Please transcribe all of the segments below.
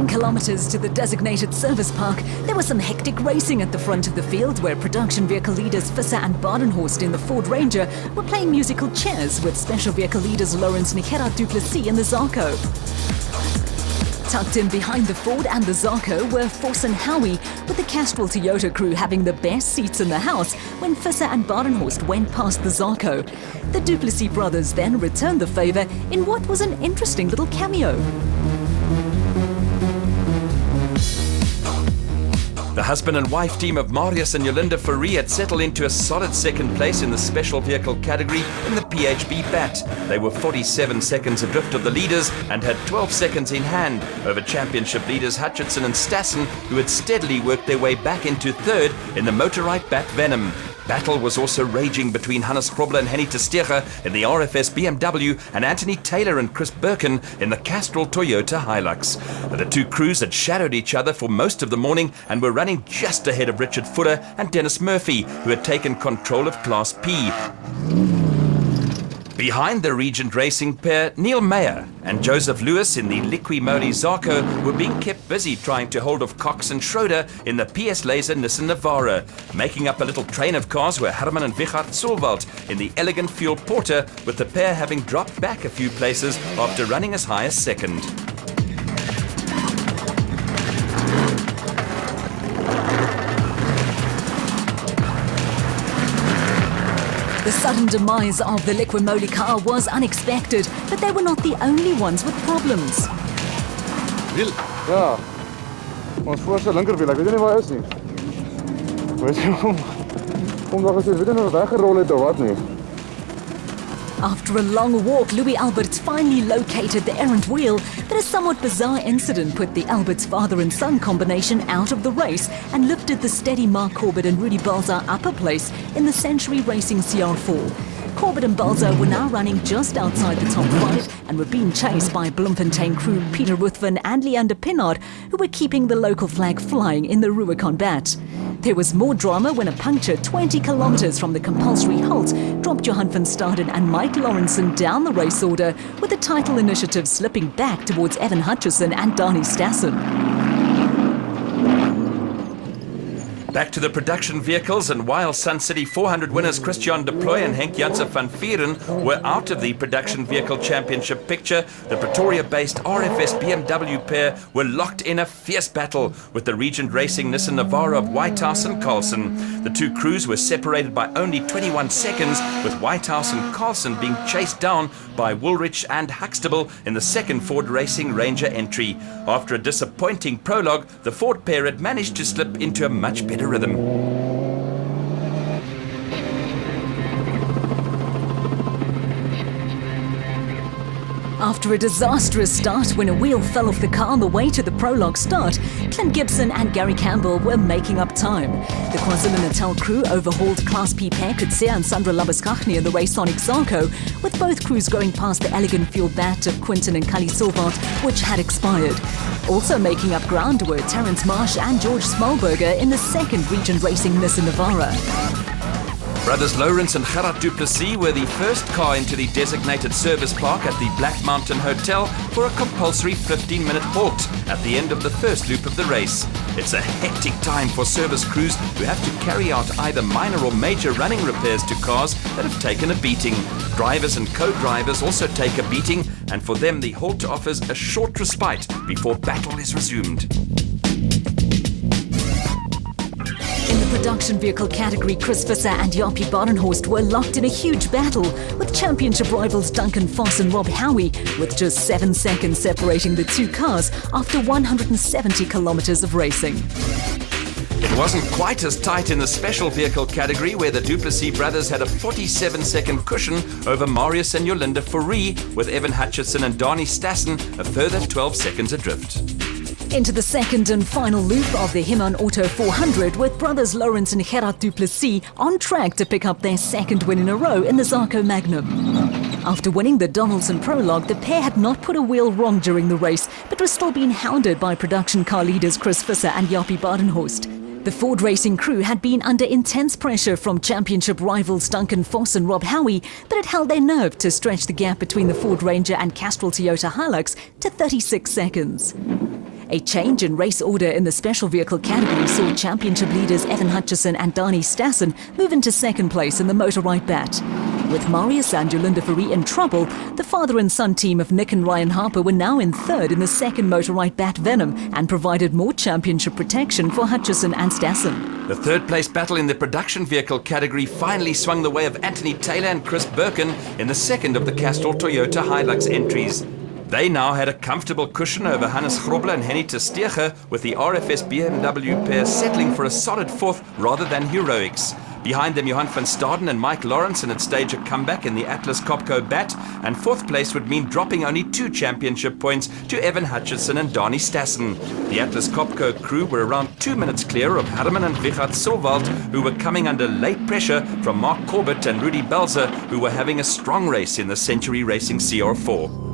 10 kilometers to the designated service park, there was some hectic racing at the front of the field where production vehicle leaders Visser and Badenhorst in the Ford Ranger were playing musical chairs with special vehicle leaders Lawrence and Gerard du Plessis in the Zarco. Tucked in behind the Ford and the Zarco were Vos and Howie, with the Castrol Toyota crew having the best seats in the house when Visser and Badenhorst went past the Zarco. The du Plessis brothers then returned the favor in what was an interesting little cameo. The husband and wife team of Marius and Jolinda Fourie had settled into a solid second place in the special vehicle category in the PHB BAT. They were 47 seconds adrift of the leaders and had 12 seconds in hand over championship leaders Hutchinson and Stassen, who had steadily worked their way back into third in the Motorrad BAT Venom. Battle was also raging between Hannes Grobler and Henny Testeger in the RFS BMW and Anthony Taylor and Chris Birkin in the Castrol Toyota Hilux. The two crews had shadowed each other for most of the morning and were running just ahead of Richard Fuller and Dennis Murphy, who had taken control of Class P. Behind the Regent Racing pair, Neil Mayer and Joseph Lewis in the Liqui Moly Zarco were being kept busy trying to hold off Cox and Schroeder in the PS Laser Nissan Navara. Making up a little train of cars were Herman and Wichard Solwald in the elegant Fuel Porter, with the pair having dropped back a few places after running as high as second. The sudden demise of the Liqui Moly car was unexpected, but they were not the only ones with problems. Ja, ons voorste linkerwiel, ek weet nie waar hy is nie. Weet jy omdat hy weet nie of hy weggerol het of wat nie. After a long walk, Louis Alberts finally located the errant wheel, but a somewhat bizarre incident put the Alberts father and son combination out of the race and lifted the steady Mark Corbett and Rudy Balzar upper place in the Century Racing CR4. Corbett and Balzar were now running just outside the top 5 and were being chased by Bloemfontein crew Peter Ruthven and Leander Pinard, who were keeping the local flag flying in the Rubicon BAT. There was more drama when a puncture 20 kilometers from the compulsory halt dropped Johan van Staden and Mike Lawrenson down the race order, with the title initiative slipping back towards Evan Hutchison and Donnie Stassen. Back to the production vehicles, and while Sun City 400 winners Christian de Plooy and Henk Janssen van Vieren were out of the production vehicle championship picture, the Pretoria-based RFS BMW pair were locked in a fierce battle with the Regent Racing Nissan Navara of Whitehouse and Carlson. The two crews were separated by only 21 seconds, with Whitehouse and Carlson being chased down by Woolrich and Huxtable in the second Ford Racing Ranger entry. After a disappointing prologue, the Ford pair had managed to slip into a much better rhythm. After a disastrous start when a wheel fell off the car on the way to the prologue start, Clint Gibson and Gary Campbell were making up time. The KwaZulu-Natal crew overhauled Class P pair Kutsia and Sandra Labuskachny in the Raconic Zarco, with both crews going past the elegant fuel BAT of Quinton and Kali Silvart, which had expired. Also making up ground were Terence Marsh and George Smallberger in the second Regent Racing Nissan Navara. Brothers Lawrence and Gerard du Plessis were the first car into the designated service park at the Black Mountain Hotel for a compulsory 15-minute halt at the end of the first loop of the race. It's a hectic time for service crews who have to carry out either minor or major running repairs to cars that have taken a beating. Drivers and co-drivers also take a beating, and for them the halt offers a short respite before battle is resumed. In the production vehicle category, Chris Visser and Jaapie Badenhorst were locked in a huge battle, with championship rivals Duncan Vos and Rob Howie, with just 7 seconds separating the two cars after 170 kilometers of racing. It wasn't quite as tight in the special vehicle category, where the du Plessis brothers had a 47-second cushion over Marius and Jolinda Fourie, with Evan Hutchison and Donnie Stassen a further 12 seconds adrift. Into the second and final loop of the Himan Auto 400, with brothers Lawrence and Gerard du Plessis on track to pick up their second win in a row in the Zarco Magnum. After winning the Donaldson Prologue, the pair had not put a wheel wrong during the race, but were still being hounded by production car leaders Chris Visser and Jaapie Badenhorst. The Ford Racing crew had been under intense pressure from championship rivals Duncan Vos and Rob Howie, but it held their nerve to stretch the gap between the Ford Ranger and Castrol Toyota Hilux to 36 seconds. A change in race order in the special vehicle category saw championship leaders Evan Hutchison and Dani Stassen move into second place in the motorized bat. With Marius and Yolinda Fourie in trouble, the father and son team of Nick and Ryan Harper were now in third in the second motorized bat Venom and provided more championship protection for Hutchison and Stassen. The third place battle in the production vehicle category finally swung the way of Anthony Taylor and Chris Birkin in the second of the Castrol Toyota Hilux entries. They now had a comfortable cushion over Hannes Grobler and Henny Tersteege, with the RFS BMW pair settling for a solid fourth rather than heroics. Behind them, Johan van Staden and Mike Lawrence had staged a comeback in the Atlas Copco bat, and fourth place would mean dropping only 2 championship points to Evan Hutchison and Dani Stassen. The Atlas Copco crew were around 2 minutes clear of Harman and Richard Silwald, who were coming under late pressure from Mark Corbett and Rudy Belzer, who were having a strong race in the Century Racing CR4.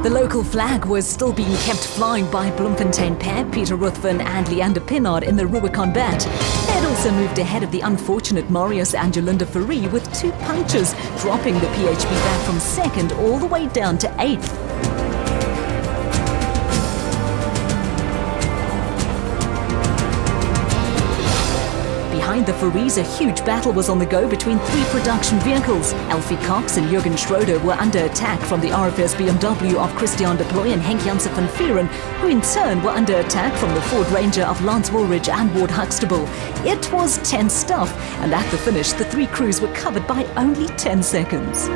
The local flag was still being kept flying by Bloemfontein pair Peter Ruthven and Leander Pinard in the Rubicon bat. They had also moved ahead of the unfortunate Marius and Yolinda Fourie with 2 punches, dropping the PHB bat from second all the way down to 8th. Behind the Fouries, a huge battle was on the go between 3 production vehicles. Alfie Cox and Jürgen Schroeder were under attack from the RFS BMW of Christian de Ploy and Henk Janssen van Vieren, who in turn were under attack from the Ford Ranger of Lance Woolridge and Ward Huxtable. It was tense stuff, and at the finish, the 3 crews were covered by only 10 seconds.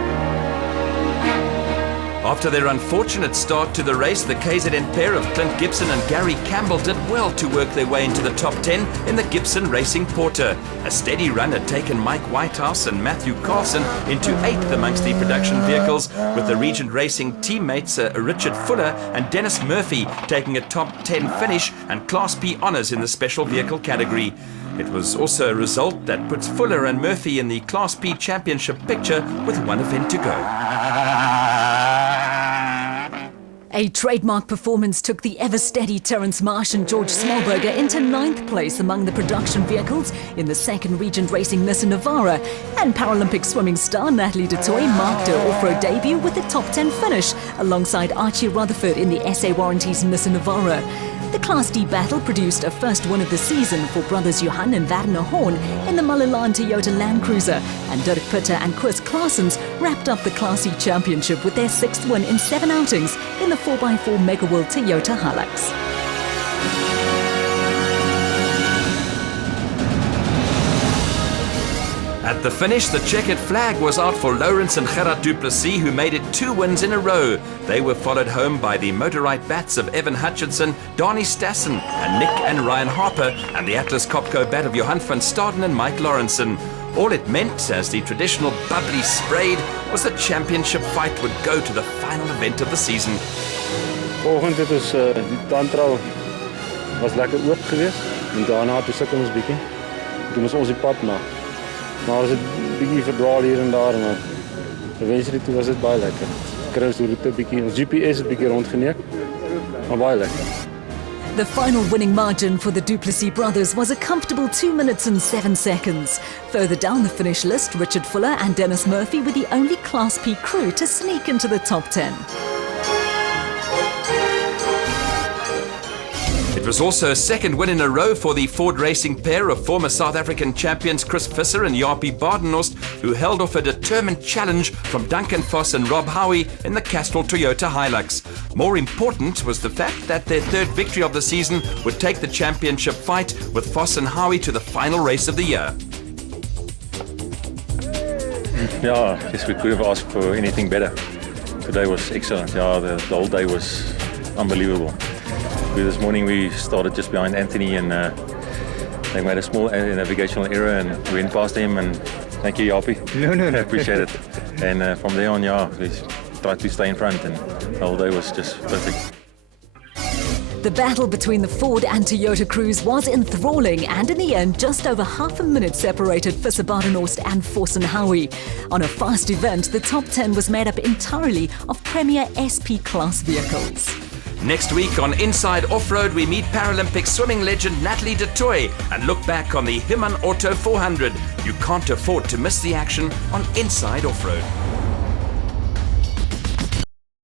After their unfortunate start to the race, the KZN pair of Clint Gibson and Gary Campbell did well to work their way into the top 10 in the Gibson Racing Porter. A steady run had taken Mike Whitehouse and Matthew Carlson into 8th amongst the production vehicles, with the Regent Racing teammates Richard Fuller and Dennis Murphy taking a top 10 finish and Class P honours in the special vehicle category. It was also a result that puts Fuller and Murphy in the Class P championship picture with 1 event to go. A trademark performance took the ever-steady Terence Marsh and George Smallberger into 9th place among the production vehicles in the second Regent Racing Nissan Navara, and Paralympic swimming star Natalie du Toit marked her off-road debut with a top 10 finish alongside Archie Rutherford in the SA Warranties Nissan Navara. The Class D battle produced a first win of the season for brothers Johan and Werner Horn in the Mullilan Toyota Land Cruiser, and Dirk Pitter and Chris Claessens wrapped up the Class C championship with their 6th win in 7 outings in the 4x4 Mega World Toyota Hilux. At the finish, the checkered flag was out for Lawrence and Gerard du Plessis, who made it 2 wins in a row. They were followed home by the motorite bats of Evan Hutchinson, Dani Stassen, and Nick and Ryan Harper, and the Atlas Copco bat of Johan van Staden and Mike Lawrenson. All it meant, as the traditional bubbly sprayed, was the championship fight would go to the final event of the season. Vanoggend het ons die tandtrou was lekker oop geweest en daarna toe sukkel ons bietjie. Toe moes ons die pad maak. Maar was het bietjie verdwaal hier en daar, maar eventually toe was dit baie lekker. Kry ons die route bietjie, ons GPS het bietjie rondgeneek, maar baie lekker. The final winning margin for the du Plessis brothers was a comfortable 2 minutes and 7 seconds. Further down the finish list, Richard Fuller and Dennis Murphy were the only Class P crew to sneak into the top 10. It was also a second win in a row for the Ford Racing pair of former South African champions Chris Visser and Jaapie Badenhorst, who held off a determined challenge from Duncan Foss and Rob Howie in the Castrol Toyota Hilux. More important was the fact that their 3rd victory of the season would take the championship fight with Foss and Howie to the final race of the year. Yeah, I guess we could have asked for anything better. Today was excellent. Yeah, the whole day was unbelievable. This morning we started just behind Anthony and they made a small navigational error and we went past him, and thank you, Jaapie. No. I appreciate it. And from there on, yeah, we tried to stay in front and the whole day was just perfect. The battle between the Ford and Toyota crews was enthralling, and in the end, just over half a minute separated Visser Badenhorst and Forsen Howie. On a fast event, the top 10 was made up entirely of Premier SP class vehicles. Next week on Inside Off-Road, we meet Paralympic swimming legend Natalie du Toit and look back on the Hyman Auto 400. You can't afford to miss the action on Inside Off-Road.